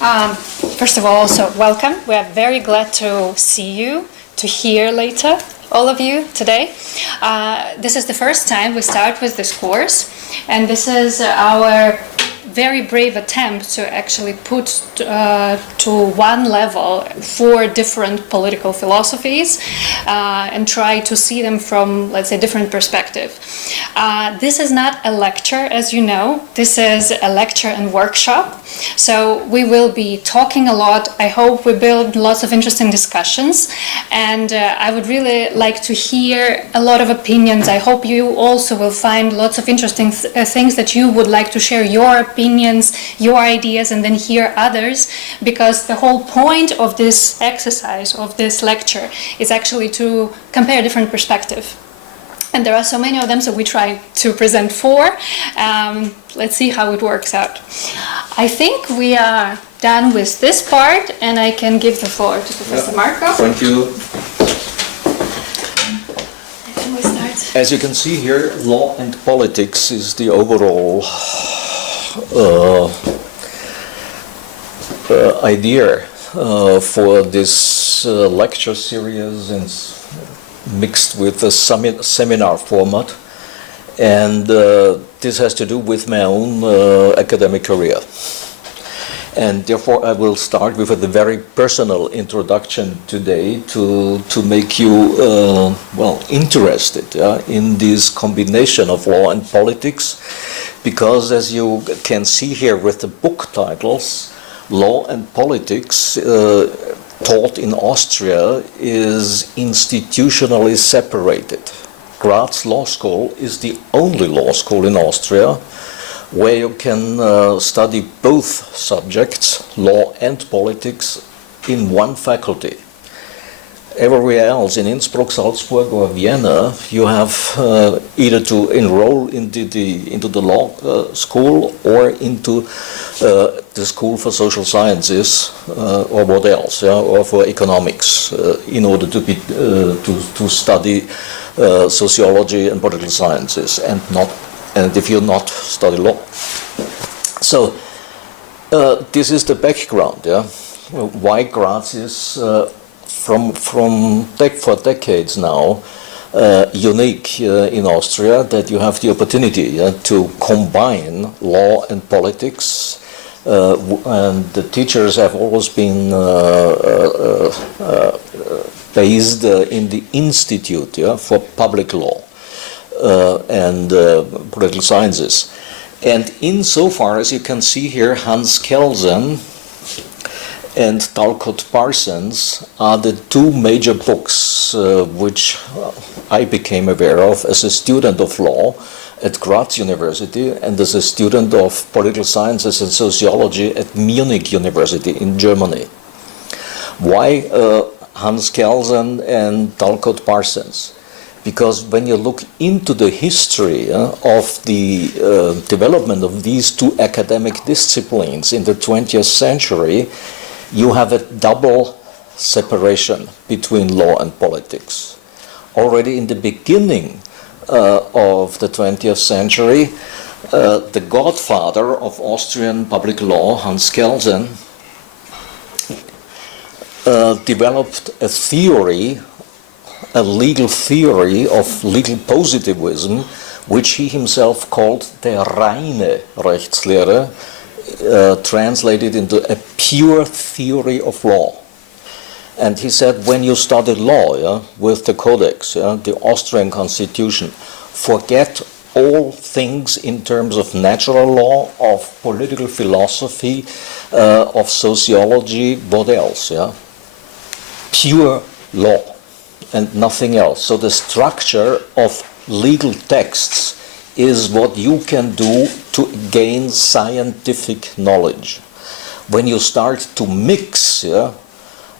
First of all, also welcome. We are very glad to see you, to hear later, all of you today. This is the first time we start with this course, and this is our very brave attempt to actually put to one level 4 different political philosophies and try to see them from, let's say, different perspective. This is not a lecture, as you know. This is a lecture and workshop. So we will be talking a lot. I hope we build lots of interesting discussions, and I would really like to hear a lot of opinions. I hope you also will find lots of interesting things that you would like to share your opinions, your ideas, and then hear others, because the whole point of this exercise, of this lecture, is actually to compare different perspectives. And there are so many of them, so we try to present 4. Let's see how it works out. I think we are done with this part, and I can give the floor to Professor Marco. Thank you. And we start. As you can see here, law and politics is the overall idea for this lecture series, and mixed with the seminar format, and this has to do with my own academic career. And therefore I will start with a very personal introduction today to make you interested in this combination of law and politics, because as you can see here with the book titles, law and politics taught in Austria is institutionally separated. Graz Law School is the only law school in Austria where you can study both subjects, law and politics, in one faculty. Everywhere else, in Innsbruck, Salzburg, or Vienna, you have either to enroll into the law school or into the school for social sciences or what else, or for economics, in order to study sociology and political sciences, and if you not study law. So this is the background, why Graz is for decades now unique in Austria, that you have the opportunity to combine law and politics, and the teachers have always been based in the Institute for Public Law and Political Sciences. And insofar as you can see here, Hans Kelsen and Talcott Parsons are the 2 major books which I became aware of as a student of law at Graz University and as a student of political sciences and sociology at Munich University in Germany. Why Hans Kelsen and Talcott Parsons? Because when you look into the history of the development of these 2 academic disciplines in the 20th century, you have a double separation between law and politics. Already in the beginning of the 20th century, the godfather of Austrian public law, Hans Kelsen, developed a theory, a legal theory of legal positivism, which he himself called the reine Rechtslehre, translated into a pure theory of law. And he said, when you study law with the Codex, the Austrian constitution, forget all things in terms of natural law, of political philosophy, of sociology, what else? Pure law and nothing else. So the structure of legal texts is what you can do to gain scientific knowledge. When you start to mix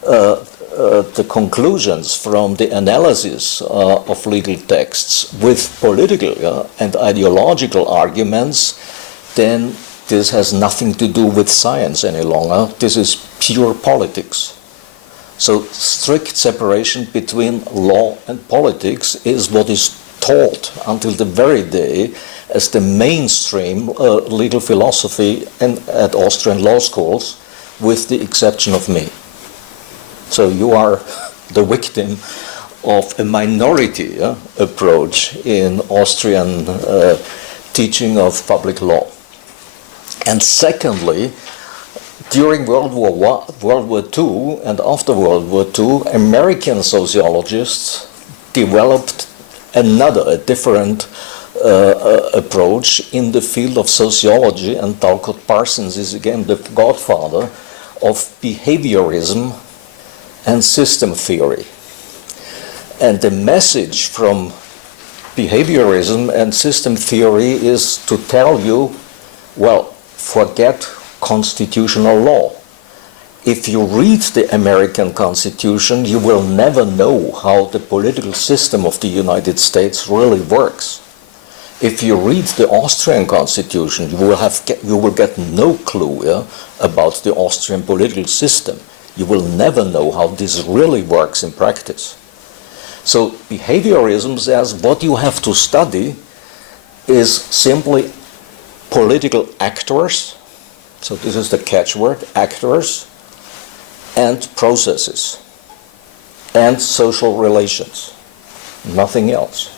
the conclusions from the analysis of legal texts with political and ideological arguments, then this has nothing to do with science any longer. This is pure politics. So strict separation between law and politics is what is taught until the very day as the mainstream legal philosophy at Austrian law schools, with the exception of me. So you are the victim of a minority approach in Austrian teaching of public law. And secondly, during World War II and after World War II, American sociologists developed a different approach in the field of sociology, and Talcott Parsons is again the godfather of behaviorism and system theory. And the message from behaviorism and system theory is to tell you, well, forget constitutional law. If you read the American Constitution, you will never know how the political system of the United States really works. If you read the Austrian Constitution, you will get no clue about the Austrian political system. You will never know how this really works in practice. So behaviorism says what you have to study is simply political actors, so this is the catchword, actors, and processes, and social relations, nothing else.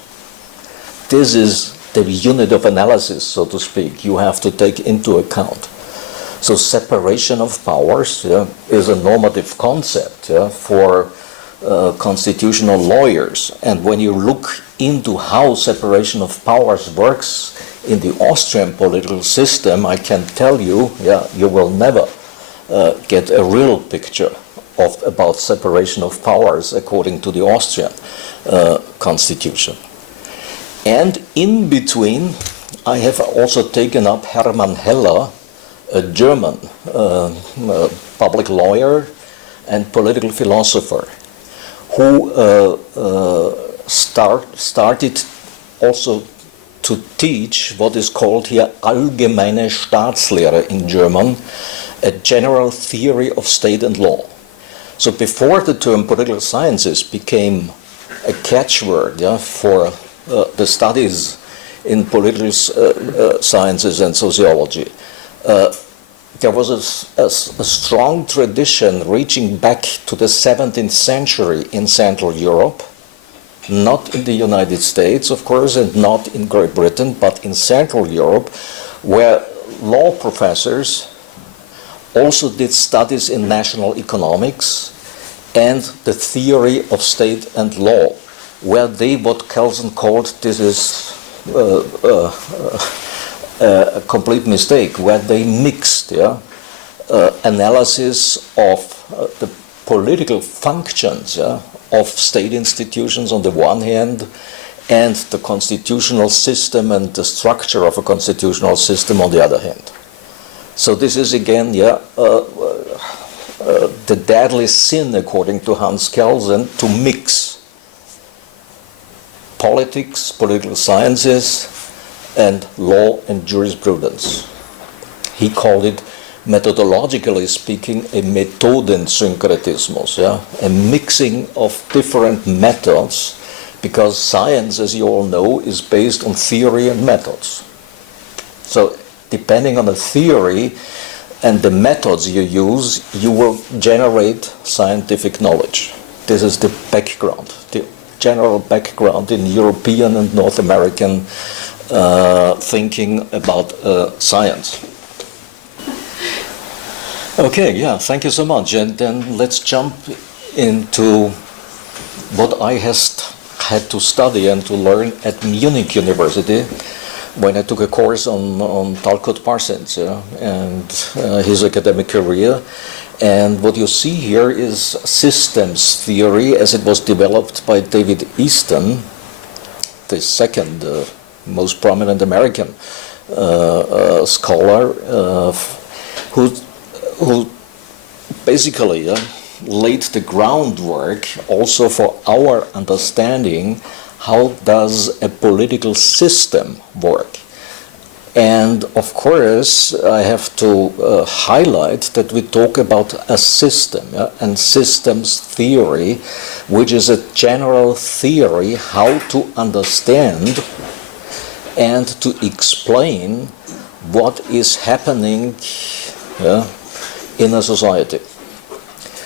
This is the unit of analysis, so to speak, you have to take into account. So separation of powers is a normative concept for constitutional lawyers. And when you look into how separation of powers works in the Austrian political system, I can tell you, you will never get a real picture about separation of powers according to the Austrian constitution. And in between, I have also taken up Hermann Heller, a German public lawyer and political philosopher, who started also to teach what is called here allgemeine Staatslehre in German, a general theory of state and law. So before the term political sciences became a catchword for the studies in political sciences and sociology, there was a strong tradition reaching back to the 17th century in Central Europe, not in the United States, of course, and not in Great Britain, but in Central Europe, where law professors also did studies in national economics and the theory of state and law, where they, what Kelsen called, this is a complete mistake, where they mixed analysis of the political functions of state institutions on the one hand, and the constitutional system and the structure of a constitutional system on the other hand. So this is again, the deadly sin, according to Hans Kelsen, to mix politics, political sciences, and law and jurisprudence. He called it, methodologically speaking, a Methodensynkretismus, a mixing of different methods, because science, as you all know, is based on theory and methods. So depending on the theory and the methods you use, you will generate scientific knowledge. This is the background, the general background in European and North American thinking about science. Okay, thank you so much. And then let's jump into what I had to study and to learn at Munich University when I took a course on Talcott Parsons and his academic career. And what you see here is systems theory as it was developed by David Easton, the second most prominent American scholar, who basically laid the groundwork also for our understanding how does a political system work. And of course, I have to highlight that we talk about a system and systems theory, which is a general theory how to understand and to explain what is happening in a society.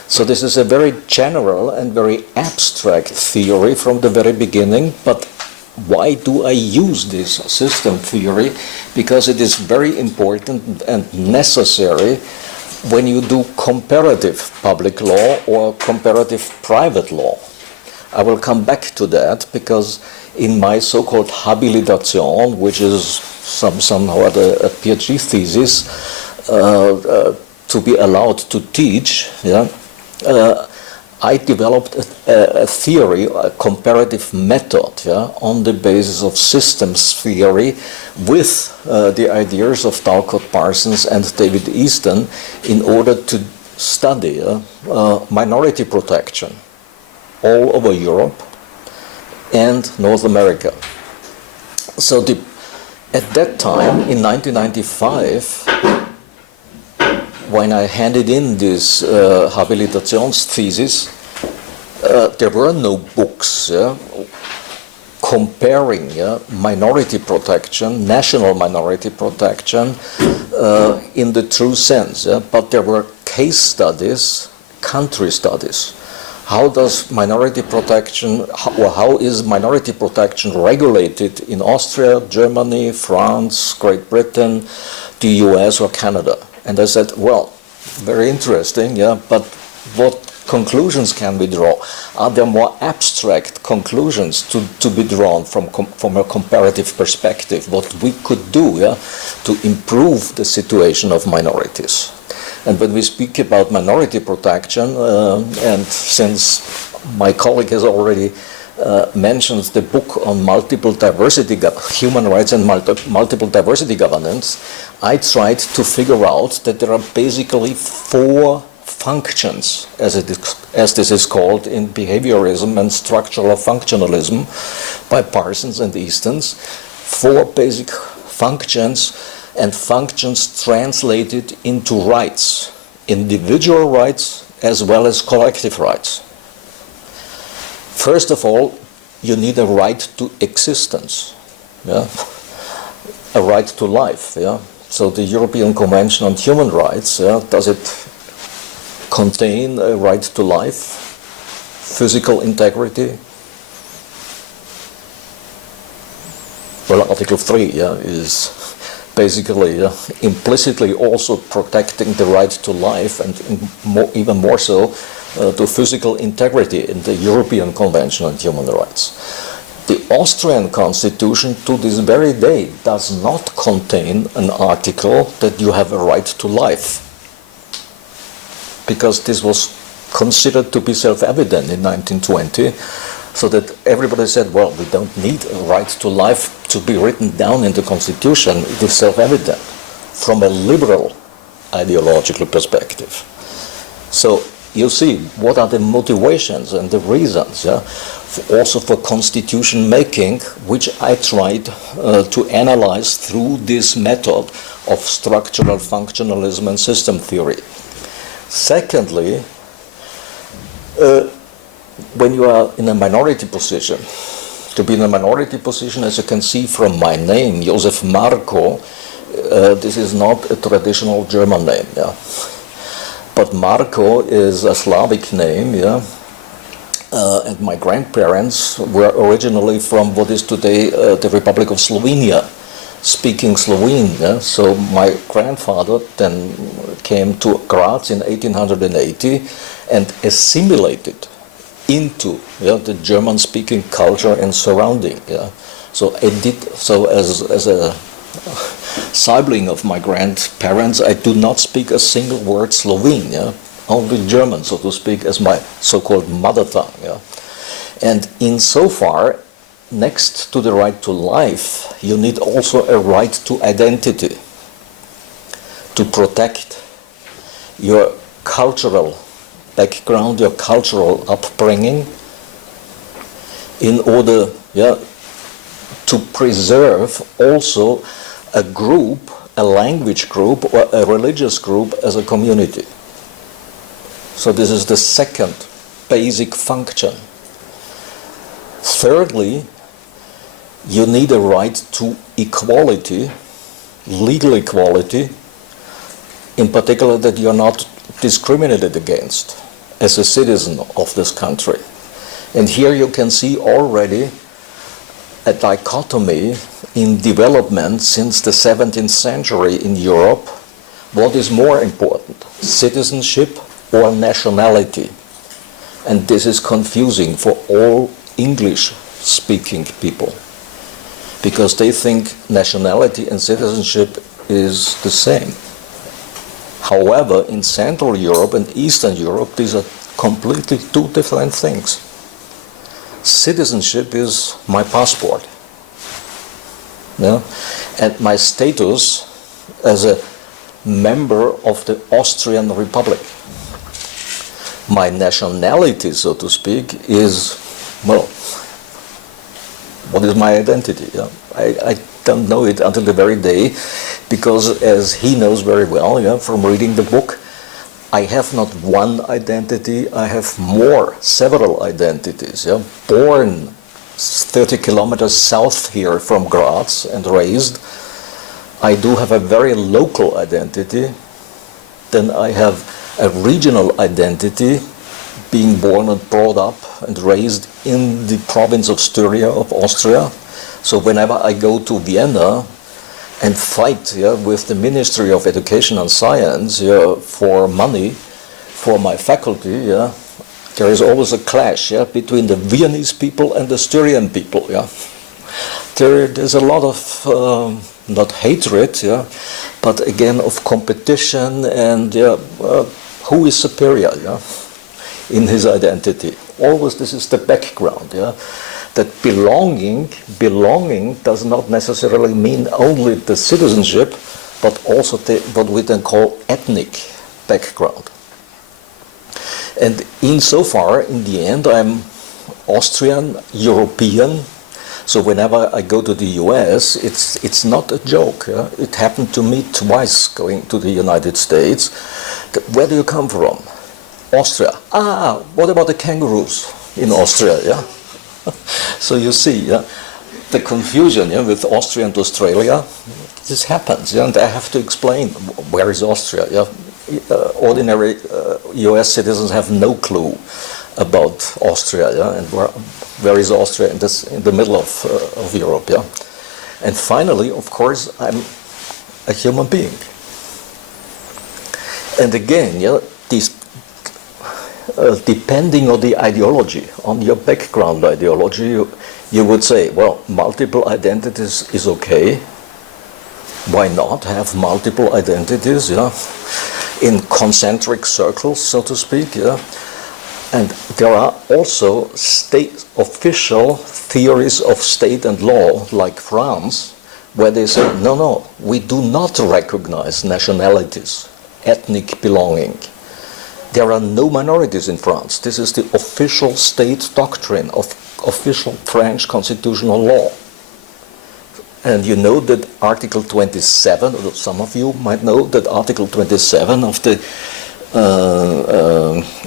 So this is a very general and very abstract theory from the very beginning, but why do I use this system theory? Because it is very important and necessary when you do comparative public law or comparative private law. I will come back to that because in my so-called habilitation, which is somehow a PhD thesis to be allowed to teach, I developed a theory, a comparative method, on the basis of systems theory with the ideas of Dalcott Parsons and David Easton in order to study minority protection all over Europe and North America. So at that time, in 1995, when I handed in this habilitations thesis, there were no books comparing minority protection, national minority protection in the true sense, but there were case studies, country studies. How does minority protection, or how is minority protection regulated in Austria, Germany, France, Great Britain, the US or Canada? And I said, well, very interesting, but what conclusions can we draw? Are there more abstract conclusions to be drawn from a comparative perspective, what we could do to improve the situation of minorities? And when we speak about minority protection, and since my colleague has already mentioned the book on multiple diversity, human rights and multiple diversity governance, I tried to figure out that there are basically 4 functions, as this is called in behaviorism and structural functionalism by Parsons and Eastons, 4 basic functions, and functions translated into rights, individual rights as well as collective rights. First of all, you need a right to existence, a right to life. So the European Convention on Human Rights, does it contain a right to life, physical integrity? Well, Article 3 is basically implicitly also protecting the right to life, and even more so to physical integrity in the European Convention on Human Rights. The Austrian Constitution to this very day does not contain an article that you have a right to life, because this was considered to be self-evident in 1920, so that everybody said, well, we don't need a right to life to be written down in the Constitution. It is self-evident from a liberal ideological perspective. So you see, what are the motivations and the reasons, also for constitution making, which I tried to analyze through this method of structural functionalism and system theory. Secondly, when you are in a minority position, to be in a minority position, as you can see from my name, Josef Marko, this is not a traditional German name, but Marko is a Slavic name, and my grandparents were originally from what is today the Republic of Slovenia, speaking Slovene. So my grandfather then came to Graz in 1880 and assimilated into the German-speaking culture and surrounding. So I did so as a sibling of my grandparents. I do not speak a single word Slovene. Only German, so to speak, as my so-called mother tongue. And insofar, next to the right to life, you need also a right to identity, to protect your cultural background, your cultural upbringing, in order to preserve also a group, a language group, or a religious group as a community. So this is the second basic function. Thirdly, you need a right to equality, legal equality, in particular that you're not discriminated against as a citizen of this country. And here you can see already a dichotomy in development since the 17th century in Europe. What is more important, citizenship or nationality? And this is confusing for all English-speaking people, because they think nationality and citizenship is the same. However, in Central Europe and Eastern Europe, these are completely two different things. Citizenship is my passport, yeah? And my status as a member of the Austrian Republic. My nationality, so to speak, is, well, what is my identity? Yeah? I don't know it until the very day, because as he knows very well, yeah, from reading the book, I have not one identity, I have several identities. Yeah? Born 30 kilometers south here from Graz and raised, I do have a very local identity. Then I have a regional identity, being born and brought up and raised in the province of Styria of Austria. So whenever I go to Vienna and fight, yeah, with the Ministry of Education and Science, yeah, for money for my faculty, yeah, there is always a clash, yeah, between the Viennese people and the Styrian people. Yeah. There's a lot of not hatred, yeah, but again of competition and who is superior, yeah, in his identity. Always this is the background, yeah, that belonging does not necessarily mean only the citizenship, but also what we then call ethnic background. And insofar, in the end, I'm Austrian, European. So whenever I go to the US, it's not a joke. Yeah? It happened to me twice going to the United States. Where do you come from? Austria. Ah, what about the kangaroos in Austria? Yeah. So you see, yeah, the confusion, yeah, with Austria and Australia. This happens, yeah, and I have to explain where is Austria. Yeah? Ordinary US citizens have no clue about Austria, yeah, and where is Austria in the middle of Europe, yeah. And finally, of course, I'm a human being. And again, yeah, these depending on the ideology, on your background ideology, you would say, well, multiple identities is okay. Why not have multiple identities, yeah, in concentric circles, so to speak, yeah. And there are also official theories of state and law, like France, where they say, no, we do not recognize nationalities, ethnic belonging. There are no minorities in France. This is the official state doctrine of official French constitutional law. And you know that Article 27, or some of you might know that Article 27 of the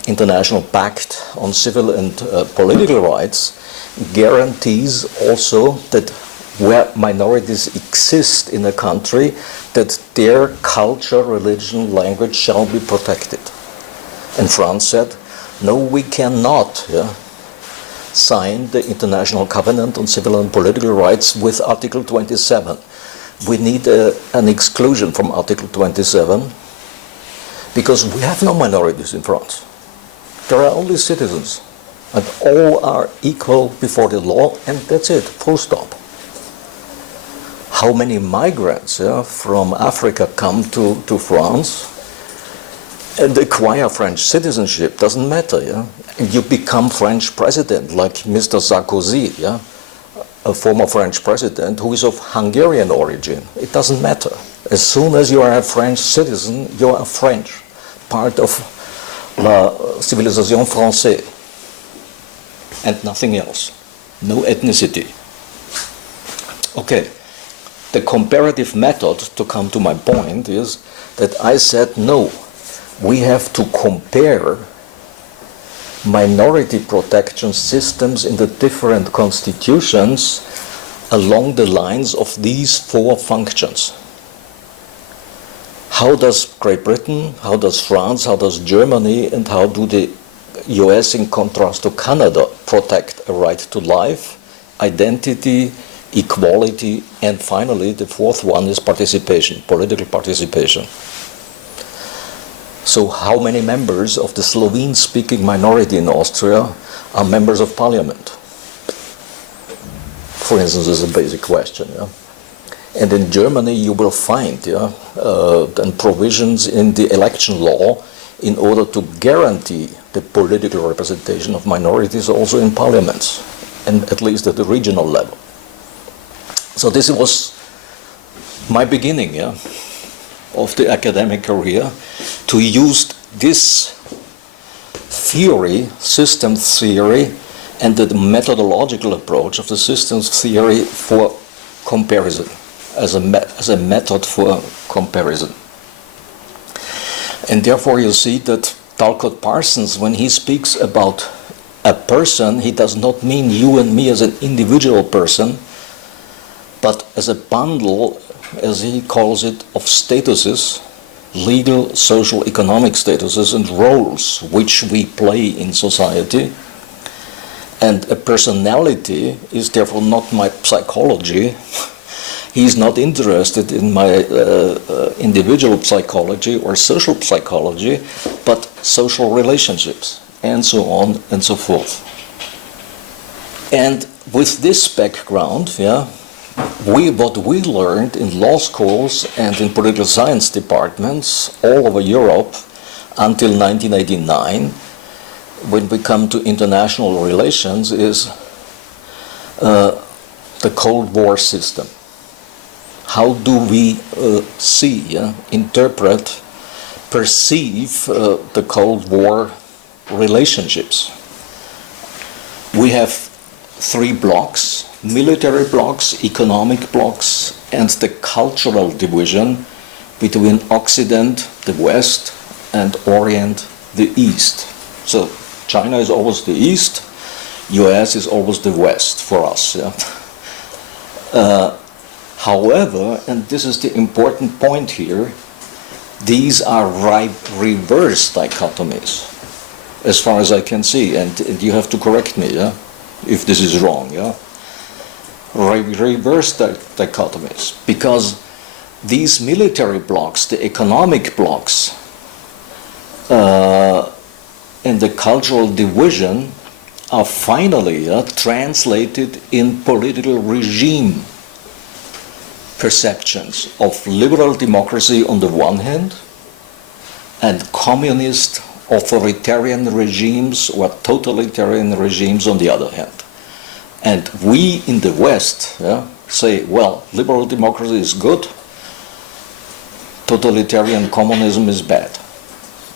International Pact on Civil and Political Rights guarantees also that where minorities exist in a country, that their culture, religion, language shall be protected. And France said, no, we cannot sign the International Covenant on Civil and Political Rights with Article 27. We need an exclusion from Article 27 because we have no minorities in France. There are only citizens, and all are equal before the law, and that's it, full stop. How many migrants from Africa come to France and acquire French citizenship? Doesn't matter, yeah? And you become French president, like Mr. Sarkozy, yeah? A former French president who is of Hungarian origin. It doesn't matter. As soon as you are a French citizen, you are French, part of la civilisation française, and nothing else. No ethnicity. Okay, the comparative method, to come to my point, is that I said no. We have to compare minority protection systems in the different constitutions along the lines of these four functions. how does Great Britain, how does France, how does Germany, and how do the US, in contrast to Canada, protect a right to life, identity, equality, and finally the fourth one is participation, political participation. So how many members of the Slovene-speaking minority in Austria are members of parliament? For instance, is a basic question. Yeah? And in Germany you will find and provisions in the election law in order to guarantee the political representation of minorities also in parliaments, and at least at the regional level. So this was my beginning of the academic career, to use this theory, system theory, and the methodological approach of the systems theory for comparison, as a method for comparison. And therefore you see that Talcott Parsons, when he speaks about a person, he does not mean you and me as an individual person, but as a bundle, as he calls it, of statuses, legal, social, economic statuses and roles which we play in society. And a personality is therefore not my psychology. He's not interested in my individual psychology or social psychology, but social relationships, and so on and so forth. And with this background, what we learned in law schools and in political science departments all over Europe until 1989, when we come to international relations, is the Cold War system. How do we see, interpret, perceive the Cold War relationships? We have three blocks: military blocks, economic blocks, and the cultural division between Occident, the West, and Orient, the East. So China is always the East, US is always the West for us. However, and this is the important point here, these are reverse dichotomies, as far as I can see, and you have to correct me if this is wrong. Reverse dichotomies, because these military blocks, the economic blocks, and the cultural division are finally translated in political regime perceptions of liberal democracy on the one hand and communist authoritarian regimes or totalitarian regimes on the other hand. And we in the West say, well, liberal democracy is good, totalitarian communism is bad.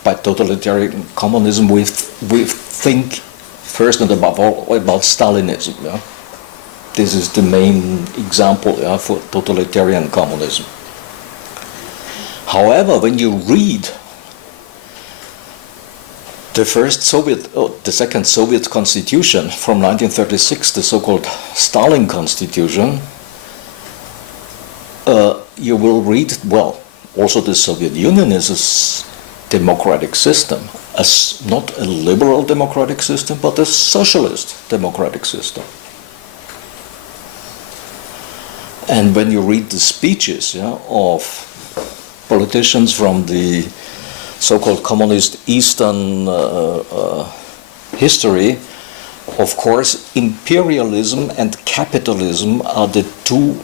By totalitarian communism we think first and above all about Stalinism. This is the main example for totalitarian communism. However, when you read the second Soviet constitution from 1936, the so-called Stalin constitution, you will read, well, also the Soviet Union is a democratic system, not a liberal democratic system, but a socialist democratic system. And when you read the speeches of politicians from the so-called communist Eastern history, of course, imperialism and capitalism are the two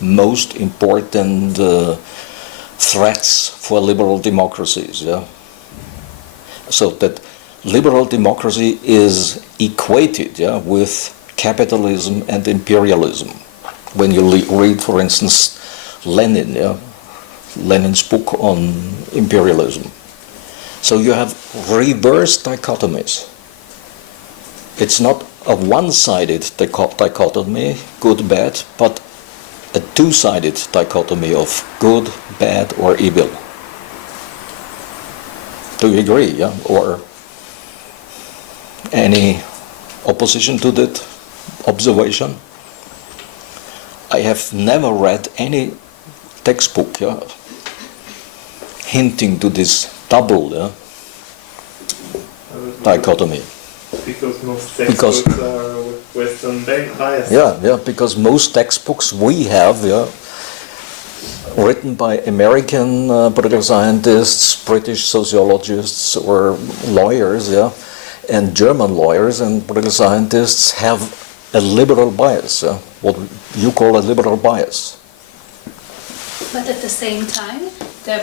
most important threats for liberal democracies. So that liberal democracy is equated with capitalism and imperialism. When you read, for instance, Lenin, Lenin's book on imperialism. So you have reverse dichotomies. It's not a one-sided dichotomy, good, bad, but a two-sided dichotomy of good, bad, or evil. Do you agree, or any opposition to that observation? I have never read any textbook hinting to this double dichotomy. Because most textbooks are with Western bias. Yeah, because most textbooks we have, written by American political scientists, British sociologists, or lawyers, and German lawyers and political scientists have a liberal bias, what you call a liberal bias. But at the same time, the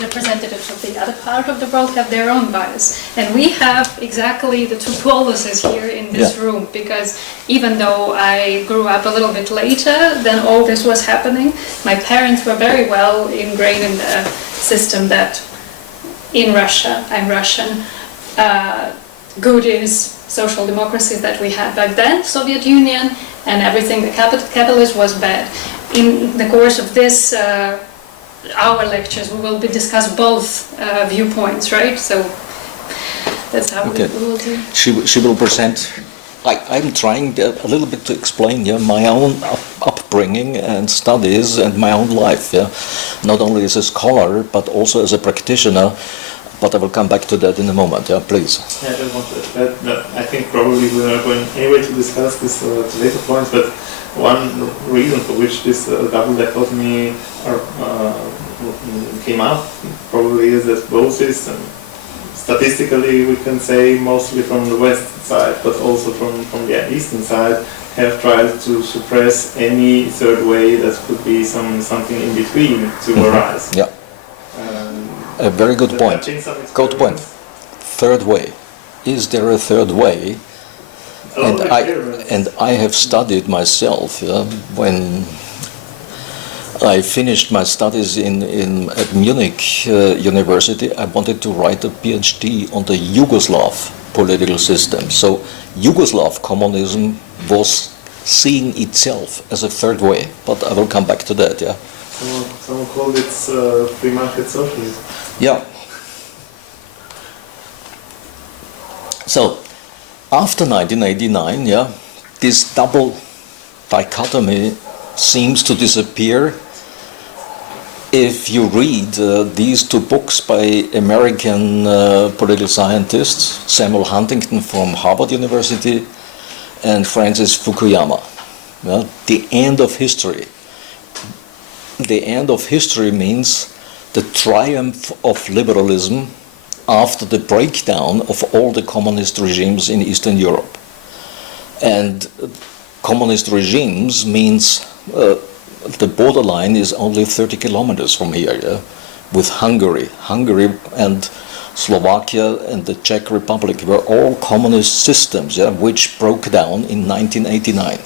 representatives of the other part of the world have their own bias. And we have exactly the two poluses here in this room, because even though I grew up a little bit later than all this was happening, my parents were very well ingrained in the system that in Russia, I'm Russian, good is social democracies that we had back then, Soviet Union, and everything, the capitalism was bad. In the course of this, our lectures, we will discuss both viewpoints, right? So that's how we will do. She will present. I'm trying a little bit to explain my own upbringing and studies and my own life. Not only as a scholar but also as a practitioner. But I will come back to that in a moment. Please. Yeah, I just want to add that I think probably we are going anyway to discuss this later points, but one reason for which this double dichotomy came up probably is that both systems, statistically we can say mostly from the west side, but also from the eastern side, have tried to suppress any third way that could be something in between to arise. Yeah. A very good point. Good point. Third way. Is there a third way? And I have studied myself when I finished my studies at Munich University. I wanted to write a PhD on the Yugoslav political system. So Yugoslav communism was seeing itself as a third way, but I will come back to that. Someone called it free market socialism. Yeah. So, after 1989, this double dichotomy seems to disappear if you read these two books by American political scientists, Samuel Huntington from Harvard University and Francis Fukuyama. The end of history. The end of history means the triumph of liberalism after the breakdown of all the communist regimes in Eastern Europe. And communist regimes means the borderline is only 30 kilometers from here, with Hungary. Hungary and Slovakia and the Czech Republic were all communist systems, which broke down in 1989.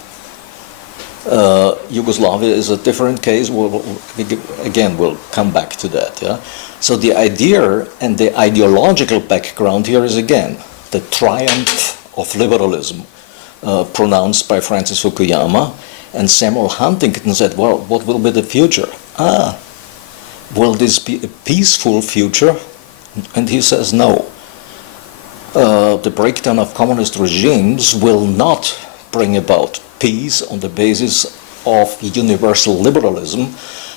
Yugoslavia is a different case. We'll come back to that. So the idea and the ideological background here is again the triumph of liberalism, pronounced by Francis Fukuyama, and Samuel Huntington said, "Well, what will be the future? Will this be a peaceful future?" And he says, "No. The breakdown of communist regimes will not bring about peace on the basis of universal liberalism,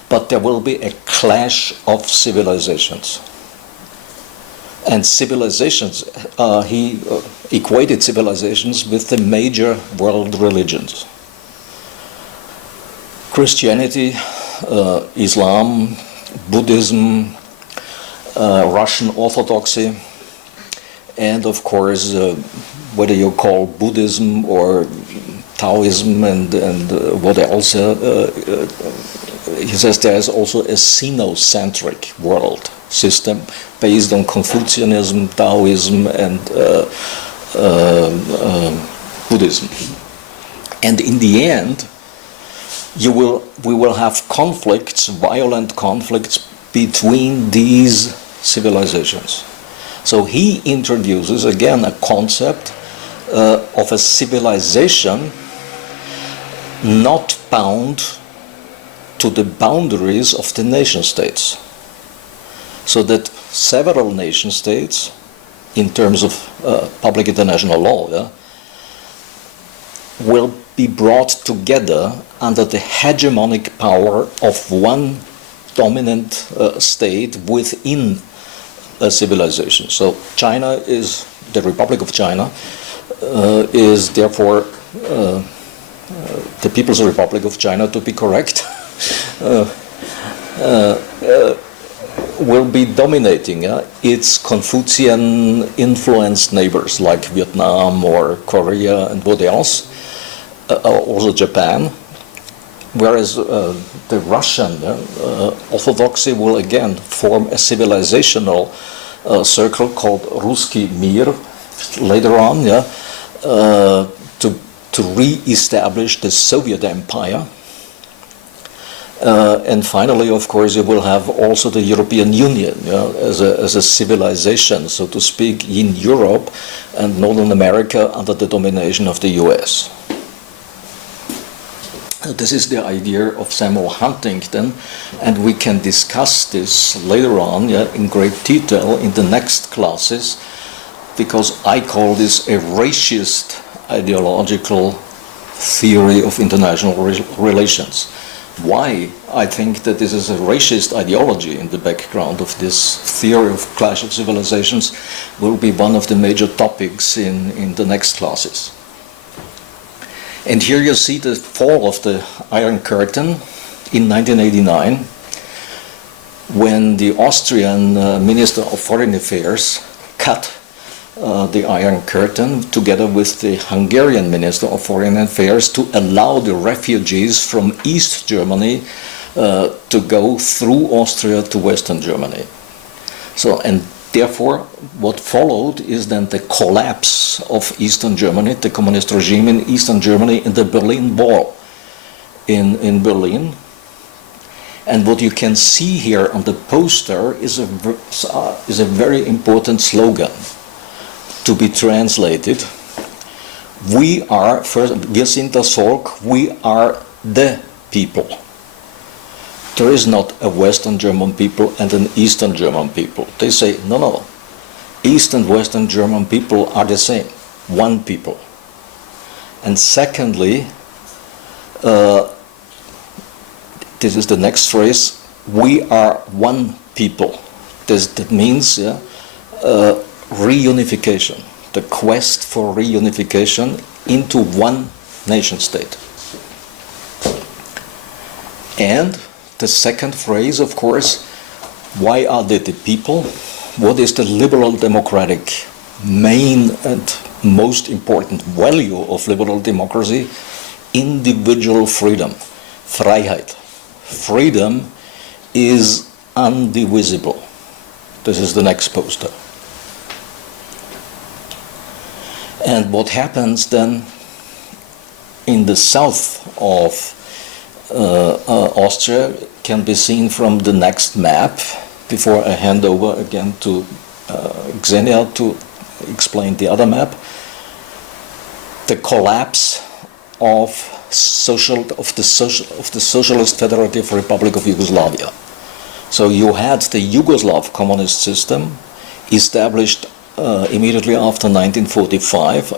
but there will be a clash of civilizations." And civilizations, he equated civilizations with the major world religions. Christianity, Islam, Buddhism, Russian Orthodoxy, and of course, whether you call Buddhism or Taoism and what else, he says there is also a sinocentric world system based on Confucianism, Taoism, and Buddhism. And in the end, we will have conflicts, violent conflicts between these civilizations. So he introduces again a concept of a civilization not bound to the boundaries of the nation states. So that several nation states, in terms of public international law, will be brought together under the hegemonic power of one dominant state within a civilization. So China is, the Republic of China is therefore the People's Republic of China, to be correct, will be dominating its Confucian influenced neighbors like Vietnam or Korea and what else, also Japan. Whereas the Russian Orthodoxy will again form a civilizational circle called Ruski Mir later on, to re-establish the Soviet Empire. And finally, of course, you will have also the European Union as a civilization, so to speak, in Europe and Northern America under the domination of the US. This is the idea of Samuel Huntington, and we can discuss this later on in great detail in the next classes, because I call this a racist ideological theory of international relations. Why I think that this is a racist ideology in the background of this theory of clash of civilizations will be one of the major topics in the next classes. And here you see the fall of the Iron Curtain in 1989, when the Austrian Minister of Foreign Affairs cut the Iron Curtain together with the Hungarian Minister of Foreign Affairs to allow the refugees from East Germany to go through Austria to Western Germany. So, and therefore, what followed is then the collapse of Eastern Germany, the communist regime in Eastern Germany, in the Berlin Wall in Berlin. And what you can see here on the poster is a very important slogan to be translated. We are, first, wir sind das Volk, we are the people. There is not a Western German people and an Eastern German people. They say, no, East and Western German people are the same, one people. And secondly, this is the next phrase, we are one people. That means reunification, the quest for reunification into one nation state. And the second phrase, of course, why are they the people? What is the liberal democratic main and most important value of liberal democracy? Individual freedom, Freiheit. Freedom is undivisible. This is the next poster. And what happens then in the south of Austria can be seen from the next map, before I hand over again to Xenia to explain the other map. The collapse of the Socialist Federative Republic of Yugoslavia. So you had the Yugoslav communist system established immediately after 1945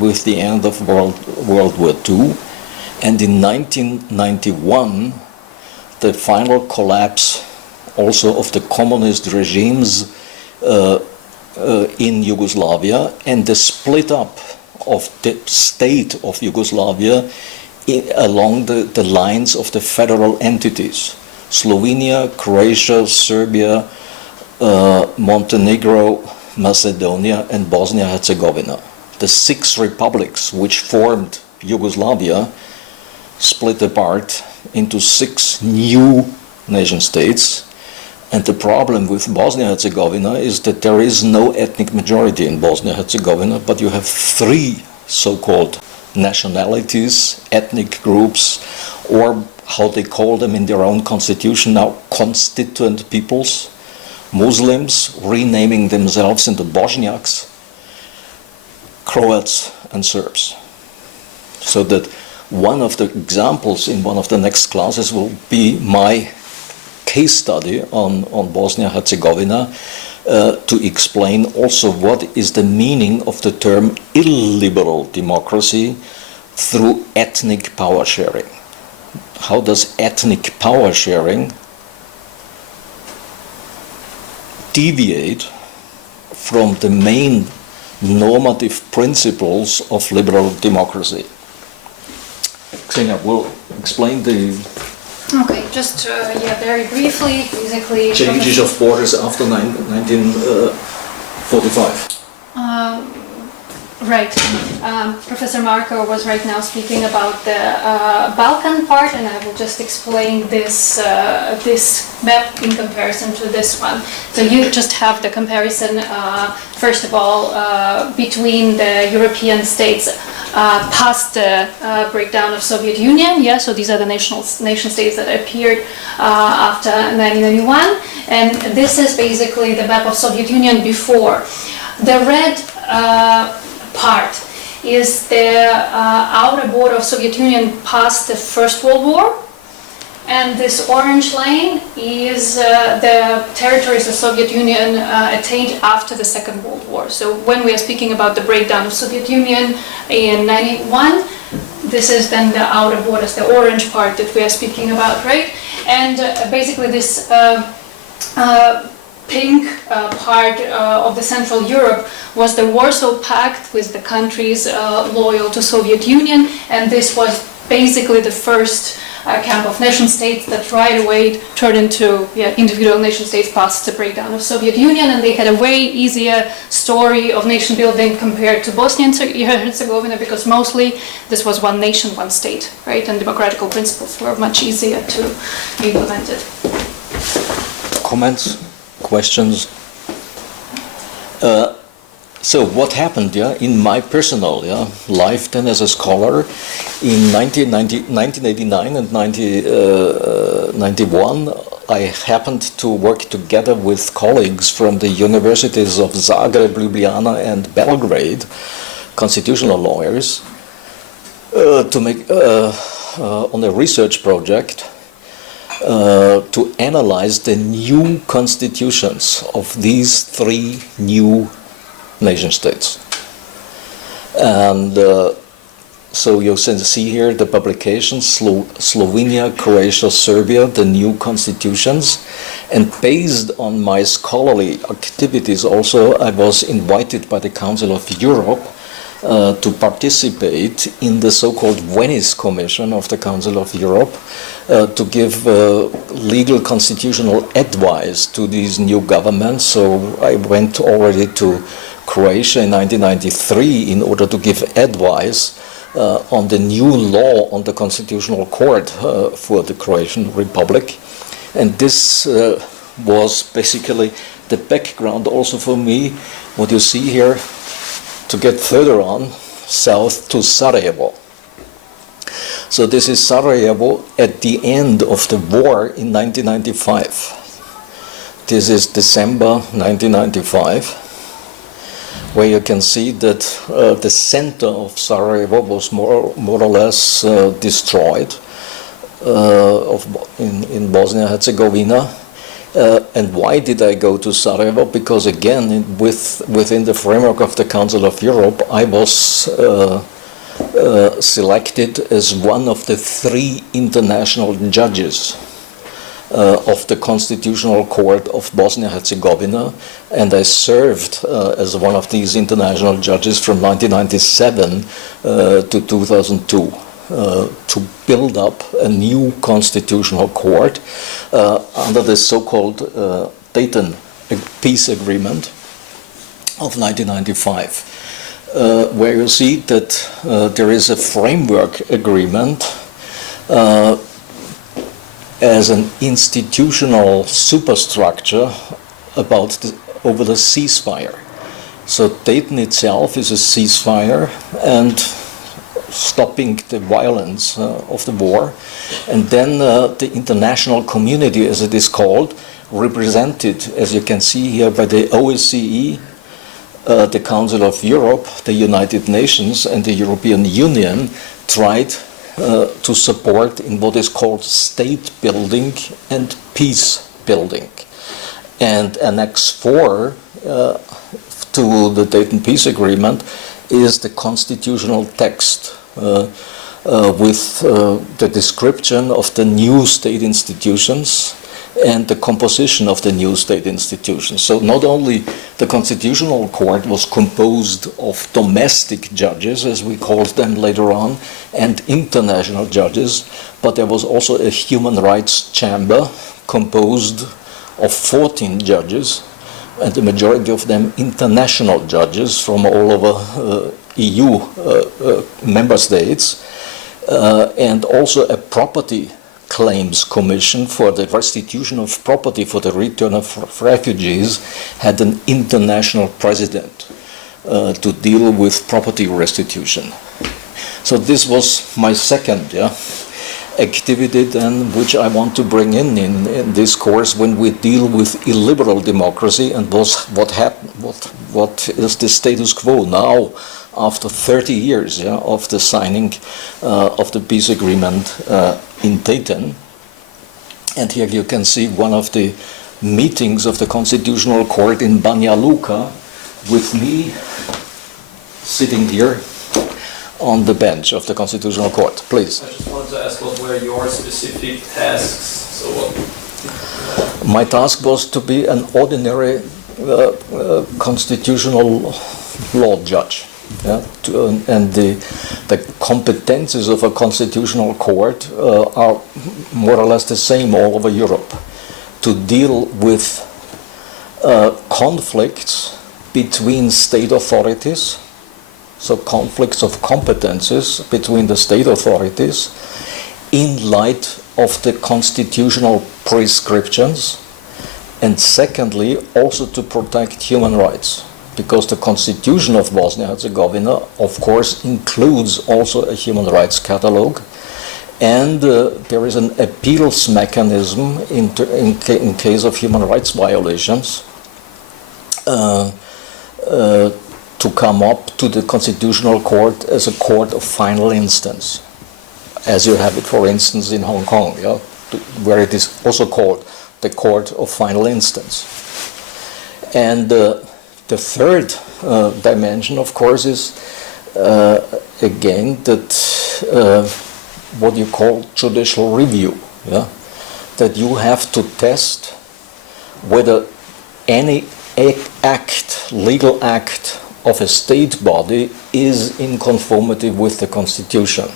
with the end of World War II. And in 1991, the final collapse also of the communist regimes in Yugoslavia, and the split up of the state of Yugoslavia along the lines of the federal entities. Slovenia, Croatia, Serbia, Montenegro, Macedonia, and Bosnia-Herzegovina. The 6 republics which formed Yugoslavia split apart into 6 new nation states. And the problem with Bosnia-Herzegovina is that there is no ethnic majority in Bosnia-Herzegovina, but you have 3 so-called nationalities, ethnic groups, or how they call them in their own constitution now, constituent peoples. Muslims renaming themselves into Bosniaks, Croats and Serbs. So that one of the examples in one of the next classes will be my case study on Bosnia-Herzegovina to explain also what is the meaning of the term illiberal democracy through ethnic power sharing. How does ethnic power sharing deviate from the main normative principles of liberal democracy. Xenia will explain the Okay, just very briefly, basically. changes of borders after 1945. Right. Professor Marco was right now speaking about the Balkan part, and I will just explain this map in comparison to this one. So you just have the comparison, first of all, between the European states past the breakdown of Soviet Union. Yeah, so these are the nation states that appeared after 1991, and this is basically the map of Soviet Union before. The red part is the outer border of Soviet Union past the First World War, and this orange line is the territories the Soviet Union attained after the Second World War. So when we are speaking about the breakdown of Soviet Union in 91, this is then the outer borders, the orange part that we are speaking about, right? And basically this pink part of the Central Europe was the Warsaw Pact with the countries loyal to Soviet Union, and this was basically the first camp of nation states that right away turned into individual nation states past the breakdown of Soviet Union, and they had a way easier story of nation building compared to Bosnia and Herzegovina, because mostly this was one nation, one state, right? And democratical principles were much easier to be implemented. Comments? Questions? So what happened in my personal life then as a scholar in 1989 and 1991, I happened to work together with colleagues from the universities of Zagreb, Ljubljana and Belgrade, constitutional lawyers, to make on a research project to analyze the new constitutions of these three new nation states. And so you can see here the publications, Slovenia, Croatia, Serbia, the new constitutions. And based on my scholarly activities also, I was invited by the Council of Europe to participate in the so-called Venice Commission of the Council of Europe to give legal constitutional advice to these new governments. So I went already to Croatia in 1993 in order to give advice on the new law on the Constitutional Court for the Croatian Republic. And this was basically the background also for me, what you see here, to get further on, south to Sarajevo. So this is Sarajevo at the end of the war in 1995. This is December 1995. Where you can see that the center of Sarajevo was more or less destroyed in Bosnia-Herzegovina. And why did I go to Sarajevo? Because again, within the framework of the Council of Europe, I was selected as one of the three international judges of the Constitutional Court of Bosnia-Herzegovina, and I served as one of these international judges from 1997 to 2002 to build up a new constitutional court under the so-called Dayton Peace Agreement of 1995, where you see that there is a framework agreement as an institutional superstructure over the ceasefire. So Dayton itself is a ceasefire and stopping the violence of the war. And then the international community, as it is called, represented, as you can see here, by the OSCE, the Council of Europe, the United Nations, and the European Union, tried to support in what is called state building and peace building. And Annex 4 to the Dayton Peace Agreement is the constitutional text with the description of the new state institutions and the composition of the new state institutions. So not only the Constitutional Court was composed of domestic judges, as we called them later on, and international judges, but there was also a human rights chamber composed of 14 judges, and the majority of them international judges from all over EU member states, and also a property claims commission for the restitution of property for the return of refugees had an international president to deal with property restitution. So this was my second activity then, which I want to bring in this course when we deal with illiberal democracy and what is the status quo now after 30 years of the signing of the peace agreement in Dayton. And here you can see one of the meetings of the Constitutional Court in Banja Luka with me sitting here on the bench of the Constitutional Court. Please. I just wanted to ask, what were your specific tasks? So what? My task was to be an ordinary constitutional law judge. And the competences of a constitutional court are more or less the same all over Europe. To deal with conflicts between state authorities, so conflicts of competences between the state authorities in light of the constitutional prescriptions, and secondly, also to protect human rights. Because the Constitution of Bosnia-Herzegovina, of course, includes also a human rights catalogue, and there is an appeals mechanism in case of human rights violations to come up to the Constitutional Court as a court of final instance, as you have it, for instance, in Hong Kong, where it is also called the Court of Final Instance. And the third dimension, of course, is again that what you call judicial review, that you have to test whether any legal act of a state body is in conformity with the Constitution.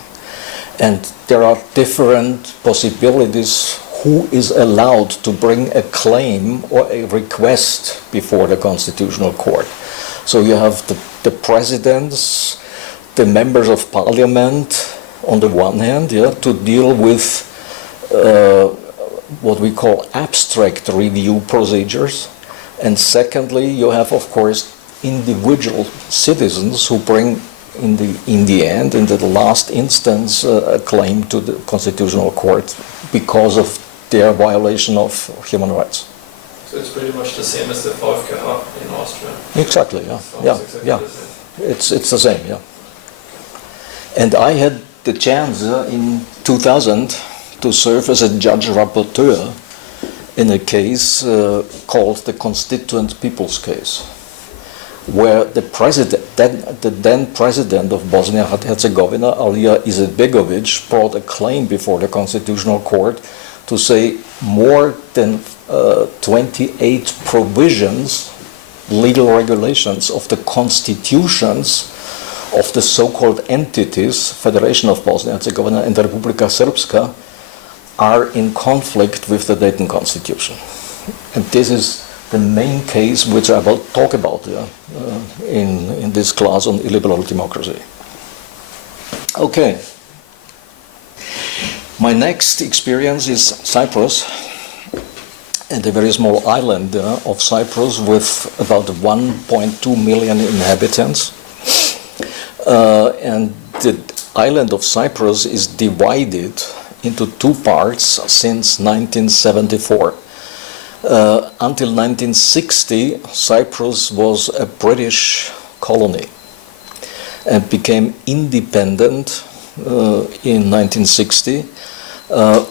And there are different possibilities who is allowed to bring a claim or a request before the Constitutional Court. So you have the presidents, the members of parliament on the one hand, to deal with what we call abstract review procedures. And secondly, you have, of course, individual citizens who bring in the end, in the last instance, a claim to the Constitutional Court because of their violation of human rights. So it's pretty much the same as the VfGH in Austria. Exactly, yeah. It's the same, yeah. And I had the chance in 2000 to serve as a judge rapporteur in a case called the Constituent People's Case, where the then president of Bosnia-Herzegovina, Alija Izetbegović, brought a claim before the Constitutional Court to say more than 28 provisions, legal regulations of the constitutions of the so-called entities, Federation of Bosnia-Herzegovina and Republika Srpska, are in conflict with the Dayton Constitution. And this is the main case which I will talk about in this class on illiberal democracy. Okay. My next experience is Cyprus, and a very small island of Cyprus with about 1.2 million inhabitants. And the island of Cyprus is divided into two parts since 1974. Until 1960, Cyprus was a British colony and became independent in 1960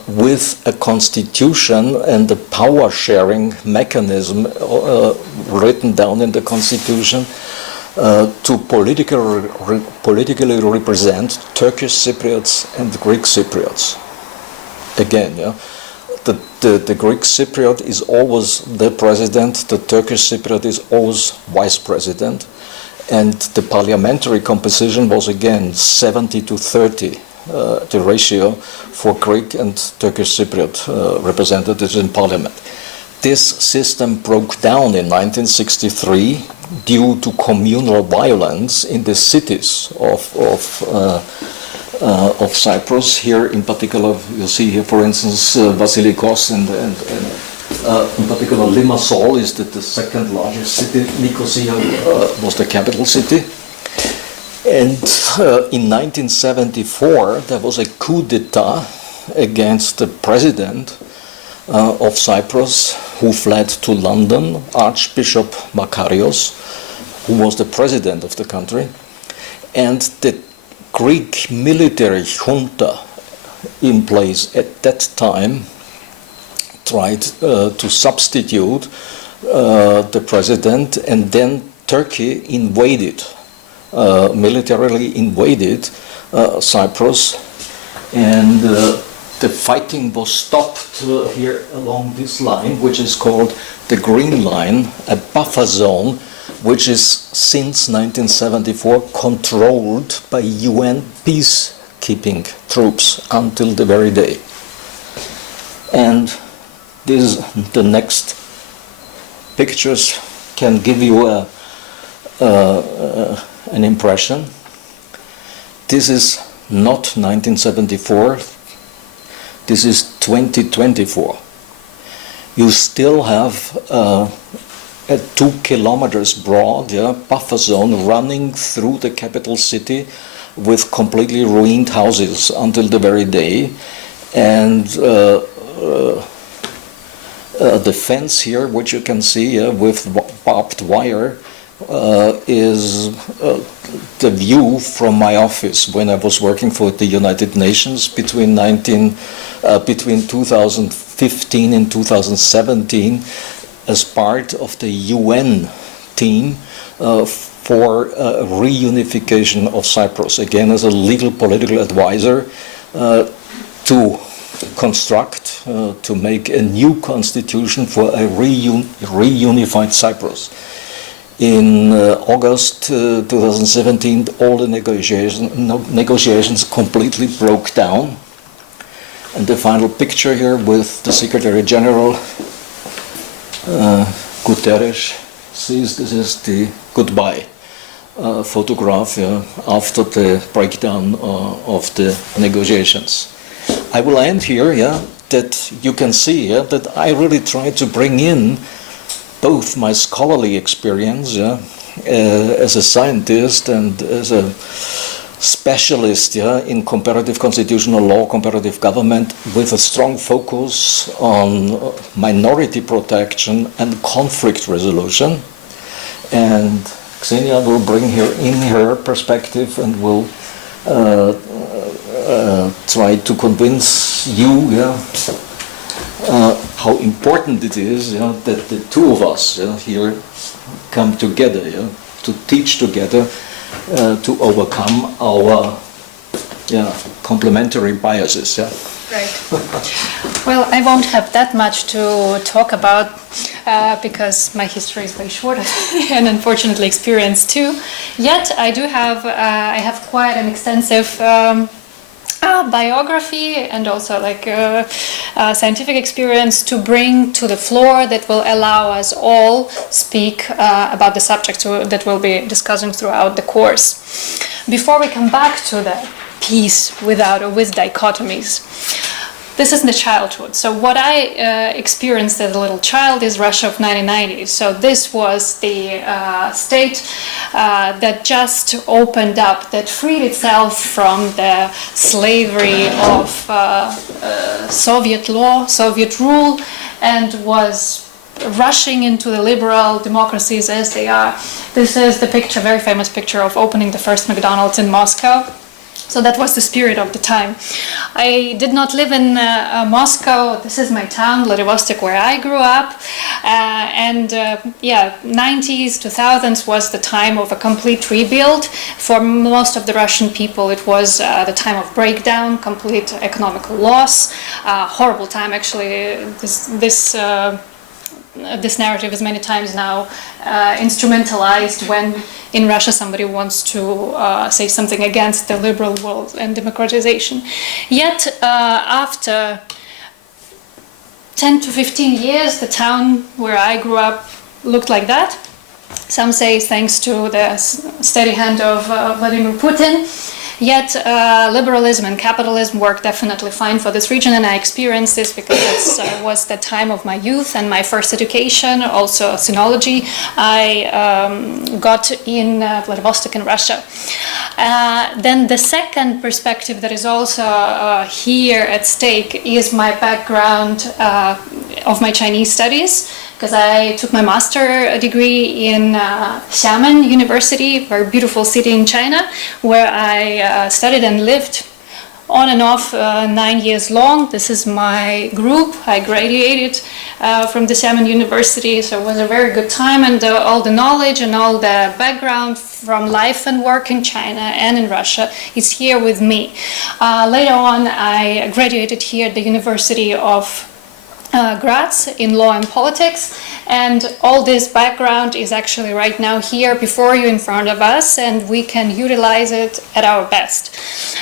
with a constitution and a power-sharing mechanism written down in the constitution to politically represent Turkish Cypriots and Greek Cypriots. Again, the Greek Cypriot is always the president, the Turkish Cypriot is always vice president, and the parliamentary composition was again 70 to 30, the ratio for Greek and Turkish Cypriot representatives in parliament. This system broke down in 1963 due to communal violence in the cities of Cyprus. Here, in particular, you see here, for instance, Vasilikos and in particular Limassol is the second largest city. Nicosia was the capital city. And in 1974, there was a coup d'etat against the president of Cyprus, who fled to London, Archbishop Makarios, who was the president of the country. And the Greek military junta in place at that time tried to substitute the president, and then Turkey invaded, militarily invaded Cyprus, and the fighting was stopped here along this line, which is called the Green Line, a buffer zone, which is since 1974 controlled by UN peacekeeping troops until the very day. And the next pictures can give you an impression. This is not 1974. This is 2024. You still have a 2 kilometers broad buffer zone running through the capital city with completely ruined houses until the very day. And the fence here, which you can see with barbed wire, is the view from my office when I was working for the United Nations between 2015 and 2017 as part of the UN team for reunification of Cyprus, again as a legal political advisor to construct, to make a new constitution for a reunified Cyprus. In August 2017, all the negotiations completely broke down. And the final picture here with the Secretary General, Guterres, sees this is the goodbye photograph after the breakdown of the negotiations. I will end here, that you can see that I really try to bring in both my scholarly experience as a scientist and as a specialist in comparative constitutional law, comparative government, with a strong focus on minority protection and conflict resolution. And Xenia will bring her perspective and will try to convince you how important it is that the two of us here come together to teach together to overcome our complementary biases. Right. Well, I won't have that much to talk about because my history is very short and unfortunately experience too. Yet I do have I have quite an extensive biography and also scientific experience to bring to the floor that will allow us all speak about the subjects that we'll be discussing throughout the course. Before we come back to the peace without or with dichotomies, this is the childhood. So what I experienced as a little child is Russia of 1990. So this was the state that just opened up, that freed itself from the slavery of Soviet law, Soviet rule, and was rushing into the liberal democracies as they are. This is the picture, very famous picture of opening the first McDonald's in Moscow. So that was the spirit of the time. I did not live in Moscow. This is my town, Vladivostok, where I grew up. And 90s, 2000s was the time of a complete rebuild. For most of the Russian people, it was the time of breakdown, complete economical loss, horrible time actually. This narrative is many times now instrumentalized when in Russia somebody wants to say something against the liberal world and democratization. Yet after 10 to 15 years, the town where I grew up looked like that. Some say thanks to the steady hand of Vladimir Putin. Yet liberalism and capitalism work definitely fine for this region, and I experienced this because it was the time of my youth and my first education, also sinology. I got in Vladivostok in Russia. Then the second perspective that is also here at stake is my background of my Chinese studies, because I took my master degree in Xiamen University, a very beautiful city in China, where I studied and lived on and off 9 years long. This is my group. I graduated from the Xiamen University, so it was a very good time, and all the knowledge and all the background from life and work in China and in Russia is here with me. Later on, I graduated here at the University of Graz in law and politics, and all this background is actually right now here before you in front of us, and we can utilize it at our best.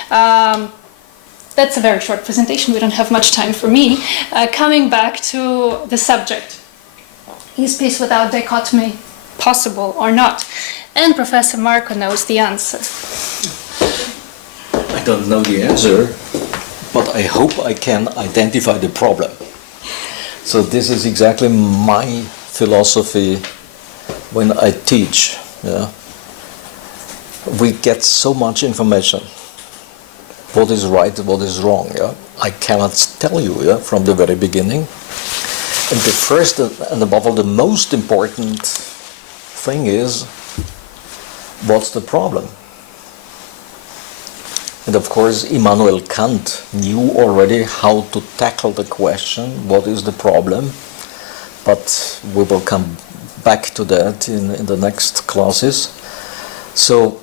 That's a very short presentation, we don't have much time for me. Coming back to the subject, is peace without dichotomy possible or not? And Professor Marko knows the answer. I don't know the answer, but I hope I can identify the problem. So this is exactly my philosophy when I teach. Yeah? We get so much information. What is right, what is wrong. Yeah? I cannot tell you from the very beginning. And the first and above all, the most important thing is, what's the problem? And of course, Immanuel Kant knew already how to tackle the question, what is the problem? But we will come back to that in the next classes. So,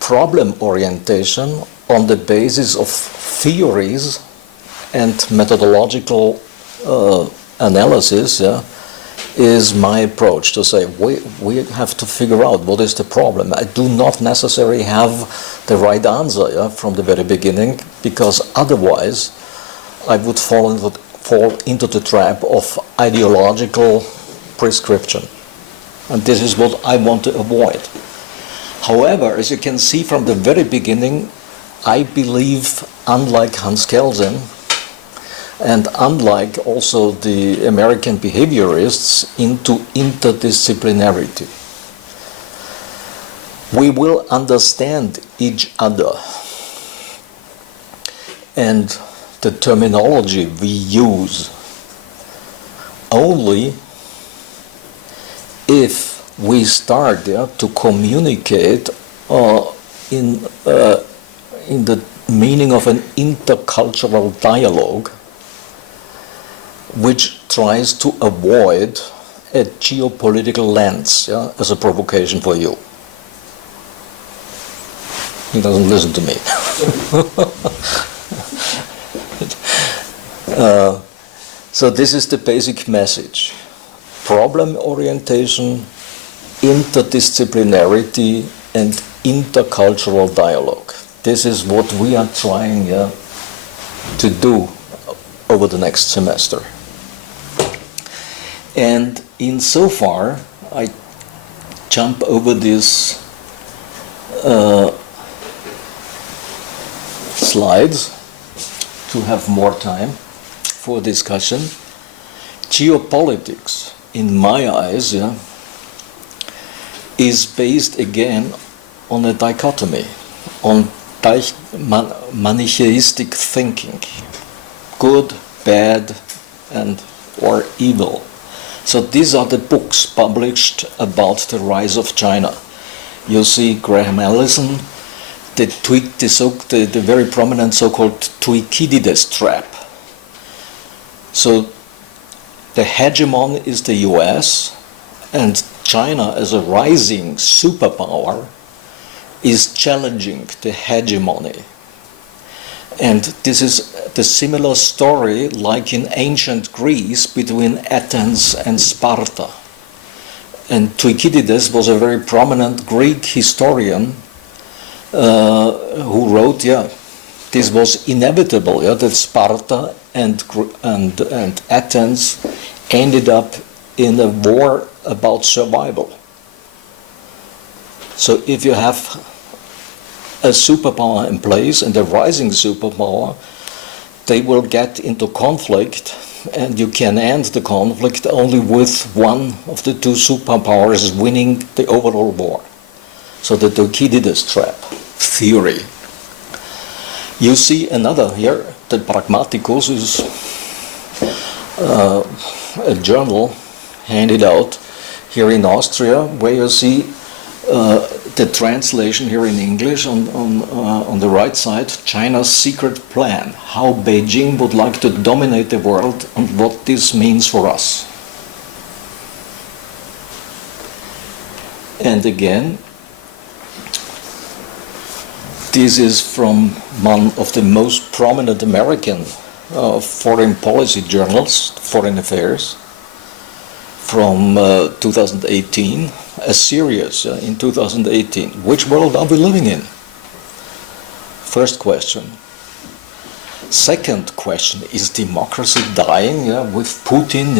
problem orientation on the basis of theories and methodological analysis is my approach, to say we have to figure out what is the problem. I do not necessarily have the right answer from the very beginning, because otherwise I would fall into the trap of ideological prescription. And this is what I want to avoid. However, as you can see from the very beginning, I believe, unlike Hans Kelsen, and unlike also the American behaviorists, into interdisciplinarity. We will understand each other, and the terminology we use only if we start to communicate in the meaning of an intercultural dialogue, which tries to avoid a geopolitical lens as a provocation for you. He doesn't listen to me. So this is the basic message. Problem orientation, interdisciplinarity, and intercultural dialogue. This is what we are trying to do over the next semester. And insofar, I jump over these slides to have more time for discussion. Geopolitics, in my eyes, is based again on a dichotomy, on manichaeistic thinking, good, bad, and or evil. So these are the books published about the rise of China. You see Graham Allison, the very prominent so-called Thucydides trap. So the hegemon is the US, and China as a rising superpower is challenging the hegemony. And this is the similar story like in ancient Greece between Athens and Sparta. And Thucydides was a very prominent Greek historian who wrote, this was inevitable, that Sparta and Athens ended up in a war about survival. So if you have a superpower in place and a rising superpower, they will get into conflict, and you can end the conflict only with one of the two superpowers winning the overall war. So the Thucydides trap theory. You see another here, the Pragmaticus is a journal handed out here in Austria, where you see the translation here in English on the right side, China's secret plan, how Beijing would like to dominate the world and what this means for us. And again, this is from one of the most prominent American foreign policy journals, Foreign Affairs, from 2018, a series in 2018. Which world are we living in? First question. Second question, is democracy dying with Putin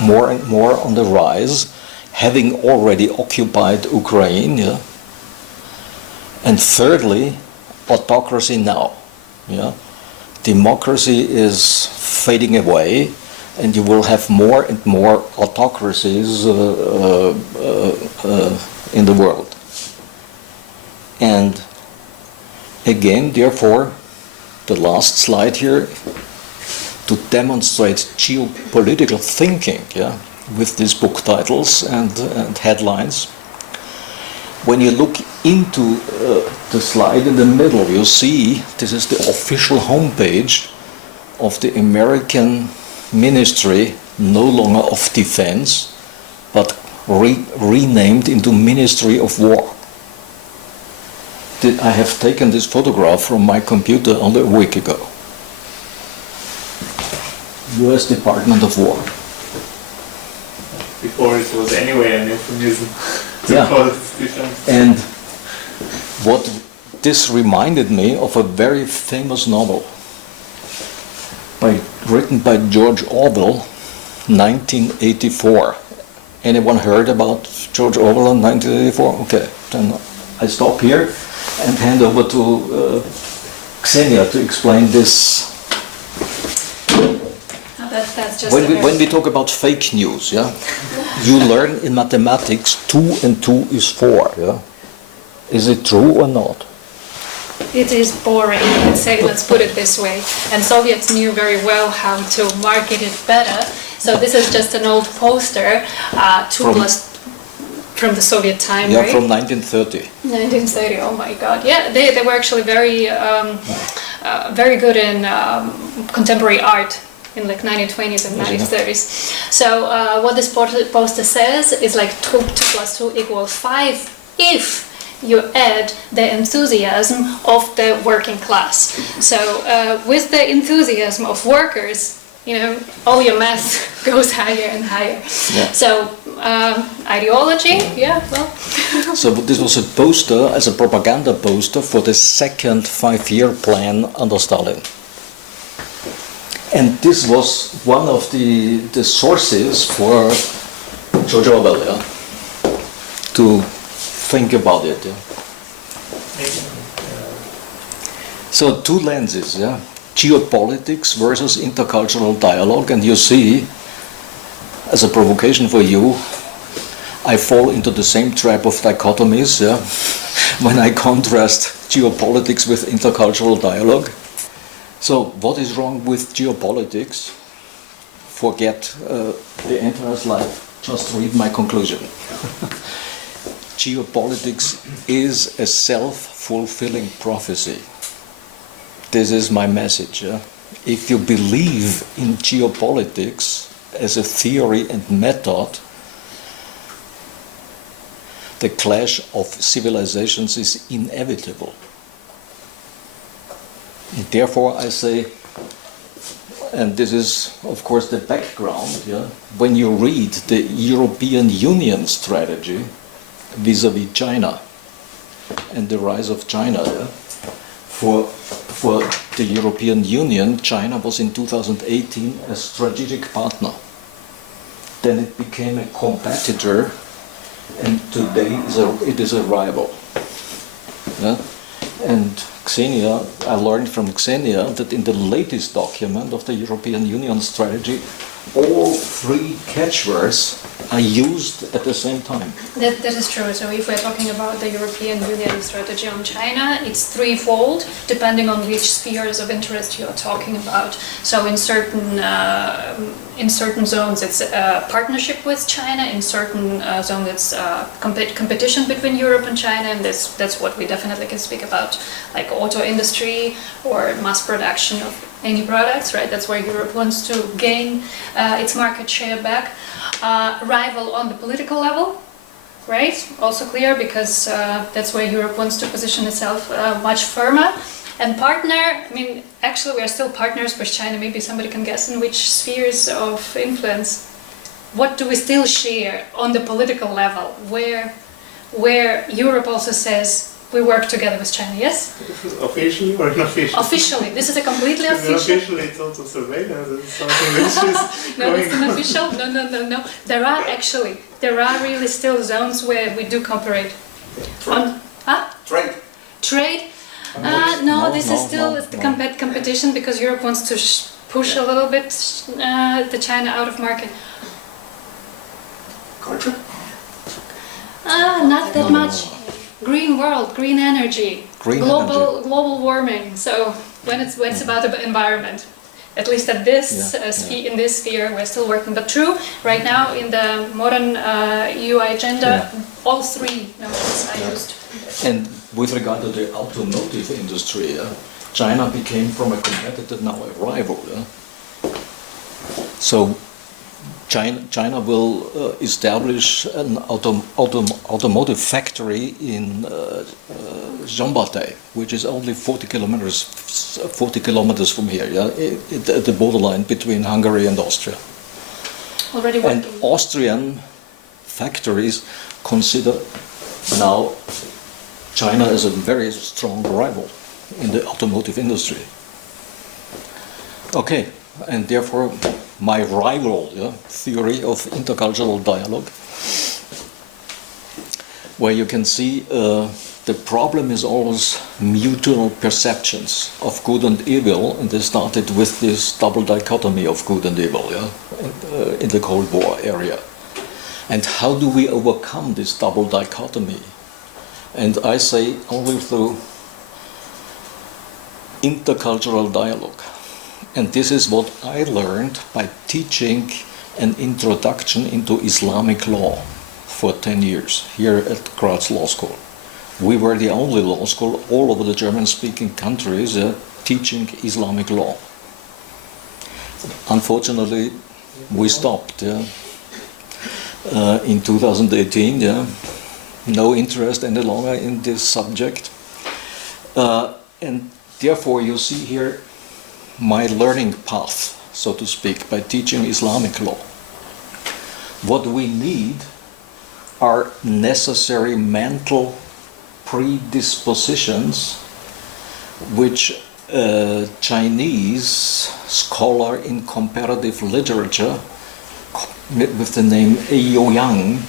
more and more on the rise, having already occupied Ukraine? And thirdly, autocracy now. Democracy is fading away, and you will have more and more autocracies in the world. And again, therefore, the last slide here, to demonstrate geopolitical thinking, with these book titles and headlines. When you look into the slide in the middle, you see this is the official homepage of the American Ministry, no longer of Defense, but renamed into Ministry of War. I have taken this photograph from my computer only a week ago. US Department of War. Before it was anyway an euphemism to call it defense. And what this reminded me of a very famous novel written by George Orwell, 1984. Anyone heard about George Orwell in 1984? Okay, then I stop here and hand over to Xenia to explain this. That's just when we talk about fake news, you learn in mathematics 2 and 2 is 4. Is it true or not? It is boring, let's put it this way. And Soviets knew very well how to market it better. So this is just an old poster, from the Soviet time, right? From 1930. 1930, oh my God. Yeah, they were actually very good in contemporary art in like 1920s and 1930s. So what this poster says is like 2 plus 2 equals 5 if you add the enthusiasm of the working class. So with the enthusiasm of workers, all your math goes higher and higher. So ideology, So this was a poster, as a propaganda poster for the second 5-year plan under Stalin. And this was one of the sources for George Orwell, to think about it. So 2 lenses, geopolitics versus intercultural dialogue, and you see, as a provocation for you, I fall into the same trap of dichotomies, when I contrast geopolitics with intercultural dialogue. So what is wrong with geopolitics? Forget the entire slide, just read my conclusion. Geopolitics is a self-fulfilling prophecy. This is my message. If you believe in geopolitics, as a theory and method, the clash of civilizations is inevitable. And therefore, I say, and this is, of course, the background, yeah? When you read the European Union strategy vis-à-vis China and the rise of China, yeah? For the European Union, China was in 2018 a strategic partner. Then it became a competitor, and today it is a rival. Yeah? And Xenia, I learned from Xenia that in the latest document of the European Union strategy, all three catchwords are used at the same time. That is true. So if we're talking about the European Union strategy on China, it's threefold, depending on which spheres of interest you are talking about. So in certain zones, it's a partnership with China. In certain zones, it's competition between Europe and China, and that's what we definitely can speak about, like auto industry or mass production of any products, right? That's where Europe wants to gain its market share back. Rival on the political level, right? Also clear, because that's where Europe wants to position itself much firmer. And partner, I mean, actually we are still partners with China. Maybe somebody can guess in which spheres of influence. What do we still share on the political level, where Europe also says we work together with China, yes? Officially or unofficially? Officially. This is a completely official. Officially, it's also surveillance. It's something which is No, it's an official. No. There are really still zones where we do cooperate. Trade. Trade? No, this is still the competition, because Europe wants to push a little bit the China out of market. Culture? Not that much. Green world, green energy, global warming. So when it's about the environment, at least at this in this sphere, we're still working. But true, right now in the modern EU agenda, all three notions are used. And with regard to the automotive industry, China became from a competitor now a rival. So China will establish an automotive factory in Zhangbatay, which is only 40 kilometers from here, at the borderline between Hungary and Austria. Already working. And Austrian factories consider now China as a very strong rival in the automotive industry. Okay, and therefore my rival theory of intercultural dialogue, where you can see the problem is always mutual perceptions of good and evil, and they started with this double dichotomy of good and evil in the Cold War area. And how do we overcome this double dichotomy? And I say only through intercultural dialogue. And this is what I learned by teaching an introduction into Islamic law for 10 years here at Graz Law School. We were the only law school all over the German-speaking countries teaching Islamic law. Unfortunately, we stopped in 2018. No interest any longer in this subject. And therefore you see here my learning path, so to speak, by teaching Islamic law. What we need are necessary mental predispositions which a Chinese scholar in comparative literature with the name Eyo Yang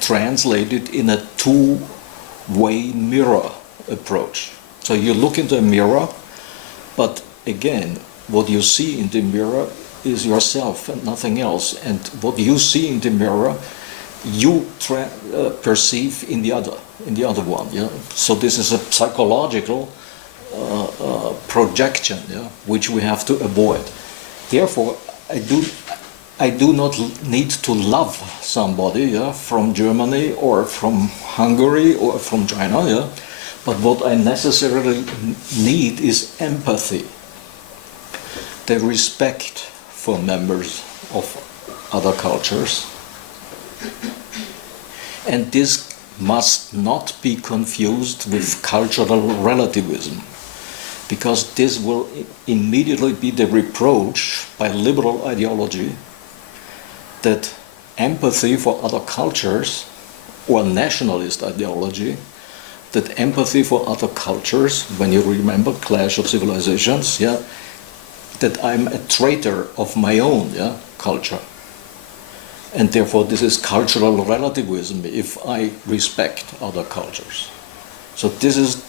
translated in a two-way mirror approach. So you look into a mirror, but again, what you see in the mirror is yourself and nothing else. And what you see in the mirror, you perceive in the other one. So this is a psychological projection, which we have to avoid. Therefore, I do not need to love somebody from Germany or from Hungary or from China. But what I necessarily need is empathy, the respect for members of other cultures. And this must not be confused with cultural relativism, because this will immediately be the reproach by liberal ideology that empathy for other cultures, or nationalist ideology, that empathy for other cultures, when you remember Clash of Civilizations, that I'm a traitor of my own culture. And therefore this is cultural relativism if I respect other cultures. So this is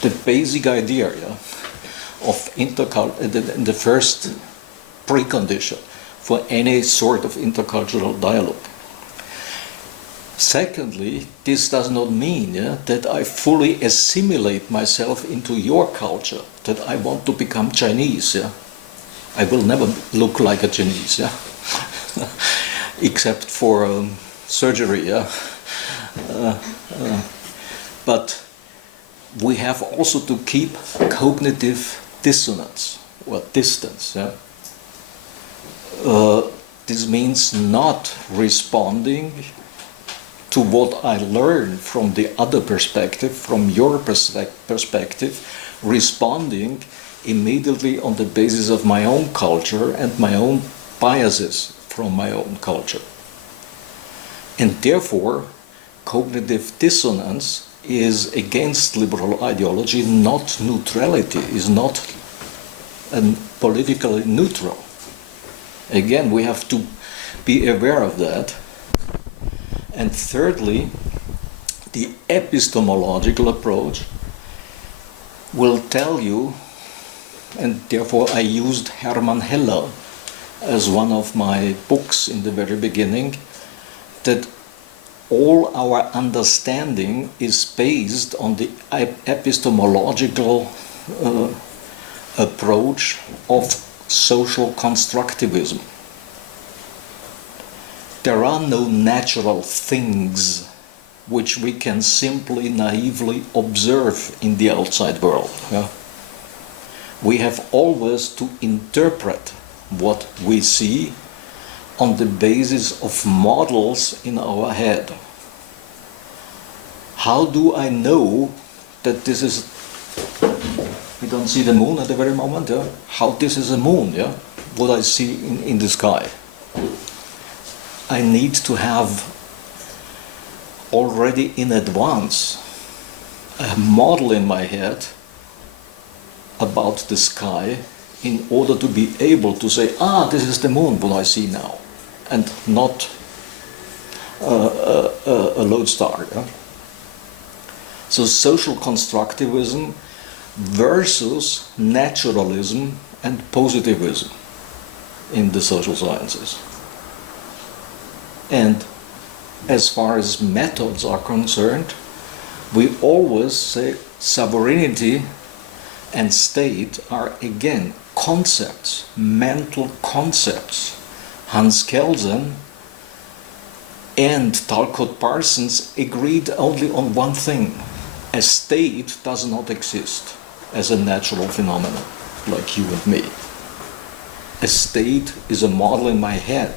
the basic idea of the first precondition for any sort of intercultural dialogue. Secondly, this does not mean that I fully assimilate myself into your culture, that I want to become Chinese. I will never look like a Chinese, except for surgery. But we have also to keep cognitive dissonance or distance. This means not responding to what I learn from the other perspective, from your perspective, responding immediately on the basis of my own culture and my own biases from my own culture. And therefore, cognitive dissonance is against liberal ideology, not neutrality, is not politically neutral. Again, we have to be aware of that. And thirdly, the epistemological approach will tell you, and therefore I used Hermann Heller as one of my books in the very beginning, that all our understanding is based on the epistemological approach of social constructivism. There are no natural things which we can simply naively observe in the outside world. We have always to interpret what we see on the basis of models in our head. How do I know that this is, we don't see the moon at the very moment, how this is a moon, what I see in the sky? I need to have already in advance a model in my head about the sky in order to be able to say, this is the moon, what I see now, and not a lodestar. So social constructivism versus naturalism and positivism in the social sciences. And as far as methods are concerned, we always say sovereignty and state are again concepts, mental concepts. Hans Kelsen and Talcott Parsons agreed only on one thing: a state does not exist as a natural phenomenon like you and me. A state is a model in my head.